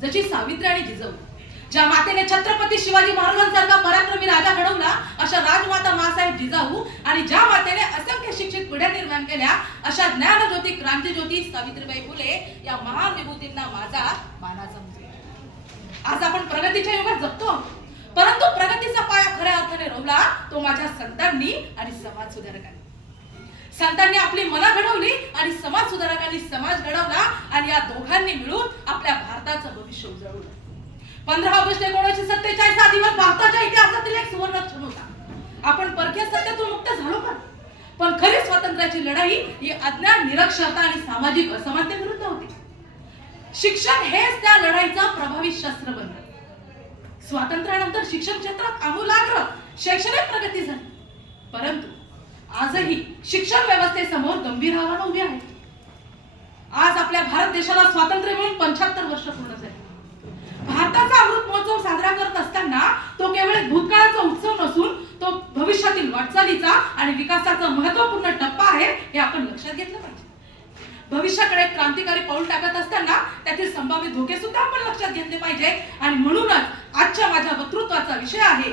जशी सावित्री आणि जिजाऊ, ज्या मातेने छत्रपती शिवाजी महाराजांसारखा पराक्रमी राजा घडवला अशा राजमाता मासाहेब जिजाऊ, आणि ज्या मातेने असंख्य शिक्षित पिढ्या निर्माण केल्या अशा ज्ञानज्योती क्रांतीज्योती सावित्रीबाई फुले या महान विभूतींना माझा मानाचा मुजरा। आज आपण प्रगतीच्या युगात जगतो, परंतु प्रगतीचा पाया खऱ्या अर्थाने रोवला तो माझ्या संतांनी आणि समाज सुधारकांनी। संतांनी आपली मनं घडवली आणि समाज सुधारकांनी समाज घडवला, आणि या दोघांनी मिळून आपल्या भारताचं भविष्य उजळवलं। 15 ऑगस्ट 1947 हा दिवस भारताच्या इतिहासातील एक सुवर्ण क्षण होता। आपण परकीय सत्तेतून मुक्त झालो पण खरी स्वातंत्र्याची लढाई ही अज्ञान, निरक्षरता आणि सामाजिक असमानतेविरुद्ध होती। शिक्षण हेच त्या लढाईचा प्रभावी शस्त्र बनलं। स्वातंत्र्यानंतर शिक्षण क्षेत्रात आमूलाग्र शैक्षणिक प्रगती झाली, परंतु आजही शिक्षण व्यवस्थेसमोर गंभीर आव्हानं उभी आहेत। आज आपल्या भारत देशाला स्वातंत्र्य मिळून 75 वर्ष पूर्ण झाली। भारताचा अमृत महोत्सव साजरा करत असताना तो केवळ एक भूतकाळाचा उत्सव नसून तो भविष्यातील वाटचालीचा आणि विकासाचा महत्त्वपूर्ण टप्पा आहे, हे आपण लक्षात घेतलं पाहिजे। भविष्याकडे क्रांतिकारी पाऊल टाकत असताना त्यातील संभाव्य धोके सुद्धा आपण लक्षात घेतले पाहिजे, आणि म्हणूनच आजच्या माझ्या वक्तृत्वाचा विषय आहे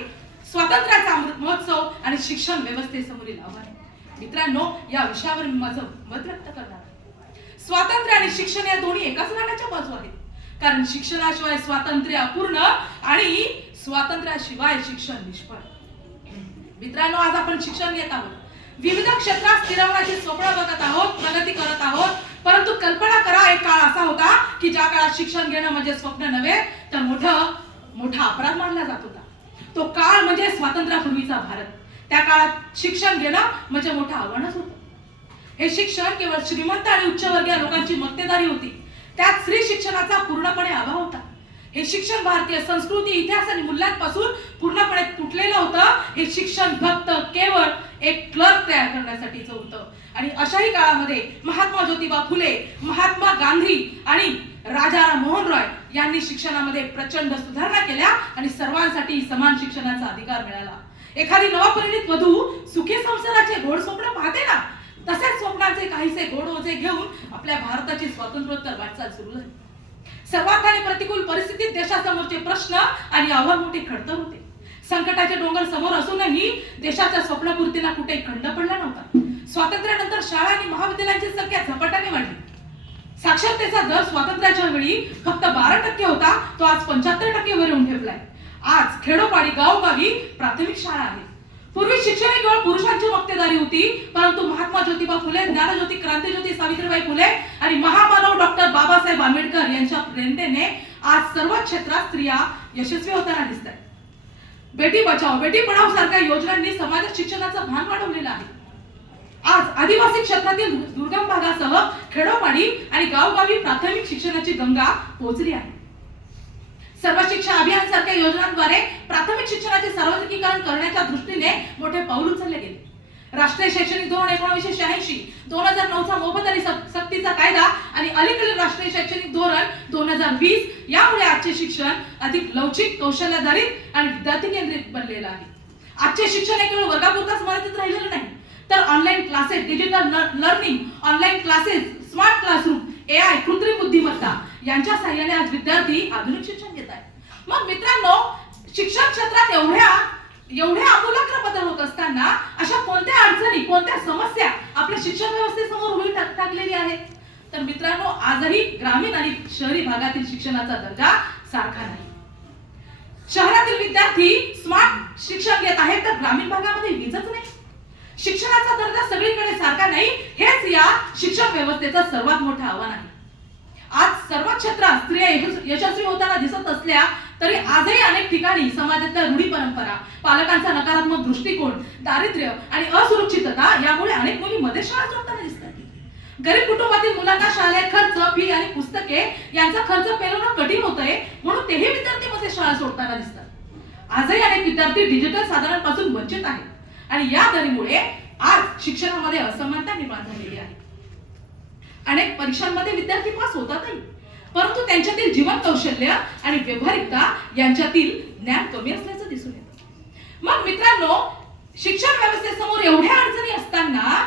स्वातंत्र्याचा अमृत महोत्सव आणि शिक्षण व्यवस्थेसमोरील आव्हाने। मित्रांनो, या विषयावर मी माझं मत व्यक्त करणार आहे। स्वातंत्र्य आणि शिक्षण या दोन्ही एकाच नाण्याच्या बाजू आहेत, कारण शिक्षणाशिवाय स्वातंत्र्य अपूर्ण आणि स्वातंत्र्याशिवाय शिक्षण निष्फळ। मित्रांनो, आज आपण शिक्षण घेत आहोत, विविध क्षेत्रात स्थिरवण्याची स्वप्न बघत आहोत, प्रगती करत आहोत, परंतु कल्पना करा एक काळ असा होता की ज्या काळात शिक्षण घेणं म्हणजे स्वप्न नव्हे तर मोठा अपराध मानला जात होता। तो काळ म्हणजे स्वातंत्र्यापूर्वीचा भारत। त्या काळात शिक्षण घेणं म्हणजे मोठं आव्हानच होतं। हे शिक्षण केवळ श्रीमंत आणि उच्चवर्गीय लोकांची मक्तेदारी होती, त्यात स्त्री शिक्षणाचा पूर्णपणे अभाव होता। हे शिक्षण भारतीय संस्कृती, इतिहास आणि मूल्यांपासून पूर्णपणे तुटलेलं होतं। हे शिक्षण फक्त केवळ एक क्लर्क तयार करण्यासाठीच होतं, आणि अशाही काळामध्ये महात्मा ज्योतिबा फुले, महात्मा गांधी आणि राजा मोहन रॉय यांनी शिक्षणामध्ये प्रचंड सुधारणा केल्या आणि सर्वांसाठी समान शिक्षणाचा अधिकार मिळाला। एखादी नवपरिणीत वधू सुखी संसाराचे गोड स्वप्न पाहते ना, तसेच स्वप्नांचे काहीसे गोड ओझे घेऊन आपल्या भारताची स्वातंत्र्योत्तर वाटचाल सुरू झाली। सर्वात आणि प्रतिकूल परिस्थितीत देशासमोरचे प्रश्न आणि आव्हान मोठे खडतर होते। संकटाचे डोंगर समोर असूनही देशाच्या स्वप्नपूर्तीला कुठे खंड पडला नव्हता। स्वातंत्र्यानंतर शाळा आणि महाविद्यालयांची संख्या झपाट्याने वाढली। साक्षरतेचा दर स्वातंत्र्याच्या वेळी फक्त 12% होता, तो आज 75% वर येऊन ठेपलाय। आज खेडोपाडी गावोगावी प्राथमिक शाळा आहेत। पूर्वी शिक्षण केवळ पुरुषांची मक्तेदारी होती, परंतु महात्मा ज्योतिबा फुले, ज्ञानज्योती क्रांतीज्योती सावित्रीबाई फुले आणि महामानव डॉक्टर बाबासाहेब आंबेडकर यांच्या प्रेरणेने आज सर्व क्षेत्रात स्त्रिया यशस्वी होताना दिसत आहेत। बेटी बचाओ बेटी पढाओ सारख्या योजनांनी समाजात शिक्षणाचं भान वाढवलेलं आहे। आज आदिवासी क्षेत्रातील दुर्गम भागासह खेडोपाडी आणि गावगावी प्राथमिक शिक्षणाची गंगा पोहोचली आहे। सर्व शिक्षा अभियान सारख्या योजनांद्वारे प्राथमिक शिक्षणाचे सार्वत्रिकीकरण करण्याच्या दृष्टीने मोठे पाऊल उचलले गेले। राष्ट्रीय शैक्षणिक धोरण 1986, 2009चा मोफत आणि सक्तीचा कायदा आणि अलीकडील राष्ट्रीय शैक्षणिक धोरण 2020 यामुळे आजचे शिक्षण अधिक लवचिक, कौशल्याधारित आणि विद्यार्थी केंद्रित बनलेलं आहे। आजचे शिक्षण हे केवळ वर्गापुरताच मर्यादित राहिलेलं नाही, तर online classes, digital learning, online classes, smart classroom, AI, कृत्रिम बुद्धिमत्ता यांच्या सहाय्याने आज विद्यार्थी आधुनिक शिक्षण घेत आहेत। मग मित्रांनो, शिक्षण क्षेत्रात एवढे आमूलाग्र बदल होत असताना अशा कोणत्या अडचणी, कोणत्या समस्या आपल्या शिक्षण व्यवस्थेसमोर उभी टाकलेली आहेत? तर मित्रांनो, आजही ग्रामीण आणि शहरी भागातील शिक्षणाचा दर्जा सारखा नाही। शहरातील विद्यार्थी स्मार्ट शिक्षण घेत आहेत, तर ग्रामीण भागामध्ये वीजच नाही। शिक्षणाचा दर्जा सगळीकडे सारखा नाही, हेच या शिक्षण व्यवस्थेचं सर्वात मोठं आव्हान आहे। आज सर्व क्षेत्रात स्त्रिया यशस्वी होताना दिसत असल्या तरी आजही अनेक ठिकाणी समाजातल्या रूढी परंपरा, पालकांचा नकारात्मक दृष्टिकोन, दारिद्र्य आणि असुरक्षितता यामुळे अनेक मुली मध्ये शाळा सोडताना दिसतात। गरीब कुटुंबातील मुलांना शालेय खर्च, फी आणि पुस्तके यांचा खर्च पेलवणं कठीण होतंय, म्हणून तेही विद्यार्थी मध्ये शाळा सोडताना दिसतात। आजही अनेक विद्यार्थी डिजिटल साधनांपासून वंचित आहेत, आणि या दरीमुळे आज शिक्षणामध्ये असमानता निर्माण झालेली आहे। अनेक परीक्षांमध्ये विद्यार्थी पास होतातही, परंतु त्यांच्यातील जीवन कौशल्य आणि व्यावहारिकता यांच्यातील ज्ञान कमी असल्याचं दिसून येतं। मग मित्रांनो, शिक्षण व्यवस्थेसमोर एवढ्या अडचणी असताना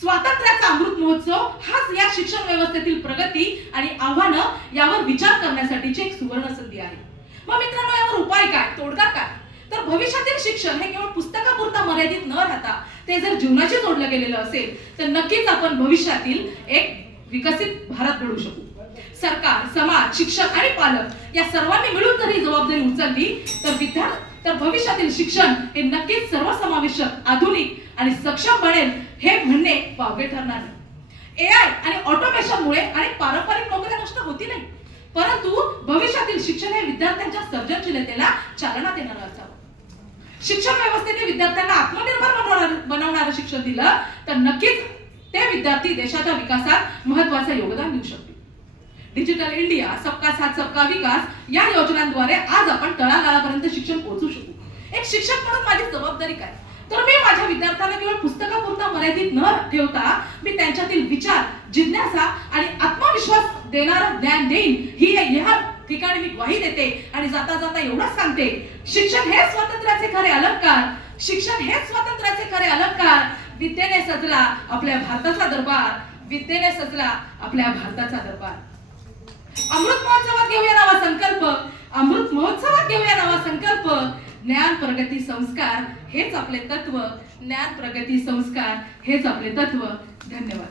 स्वातंत्र्याचा अमृत महोत्सव हाच या शिक्षण व्यवस्थेतील प्रगती आणि आव्हानं यावर विचार करण्यासाठीची एक सुवर्ण संधी आहे. मग मित्रांनो, यावर उपाय काय, तोडगा काय? तर भविष्यातील शिक्षण हे केवळ पुस्तकापुरता मर्यादित न राहता ते जर जीवनाशी जोडलं गेलेलं असेल तर नक्कीच आपण भविष्यातील एक विकसित भारत घडवू शकू. सरकार, समाज, शिक्षक आणि पालक या सर्वांनी मिळून जर ही जबाबदारी उचलली तर भविष्यातील शिक्षण हे नक्कीच सर्वसमावेशक, आधुनिक आणि सक्षम बनेल हे म्हणणे वावगे ठरणार नाही. एआय आणि ऑटोमेशनमुळे आणि पारंपरिक नोकऱ्या नष्ट होतील नाही, परंतु भविष्यातील शिक्षण हे विद्यार्थ्यांच्या सर्जनशीलतेला चालना देणारं असावं. शिक्षण व्यवस्थेने विद्यार्थ्यांना आत्मनिर्भर बनवणारं शिक्षण दिलं तर नक्कीच ते विद्यार्थी देशाच्या विकासात महत्त्वाचं योगदान देऊ शकतील. डिजिटल इंडिया, सबका साथ सबका विकास या योजनांद्वारे आज आपण तळागाळापर्यंत शिक्षण पोहोचू शकू. एक शिक्षक म्हणून माझी जबाबदारी काय? तर मी माझ्या विद्यार्थ्यांना केवळ पुस्तकापुरता मर्यादित न ठेवता मी त्यांच्यातील विचार, जिज्ञासा आणि आत्मविश्वास देणारं ज्ञान देईन ही ह्या ठिकाणी मी ग्वाही देते. आणि जाता जाता एवढंच सांगते, शिक्षण हे स्वातंत्र्याचे खरे अलंकार, शिक्षण हे स्वातंत्र्याचे खरे अलंकार. विद्येने सजला आपल्या भारताचा दरबार, विद्येने सजला आपल्या भारताचा दरबार. अमृत महोत्सवात घेऊया नवा संकल्प, अमृत महोत्सवात घेऊया नवा संकल्प. ज्ञान प्रगती संस्कार हेच आपले तत्व, ज्ञान प्रगती संस्कार हेच आपले तत्व. धन्यवाद.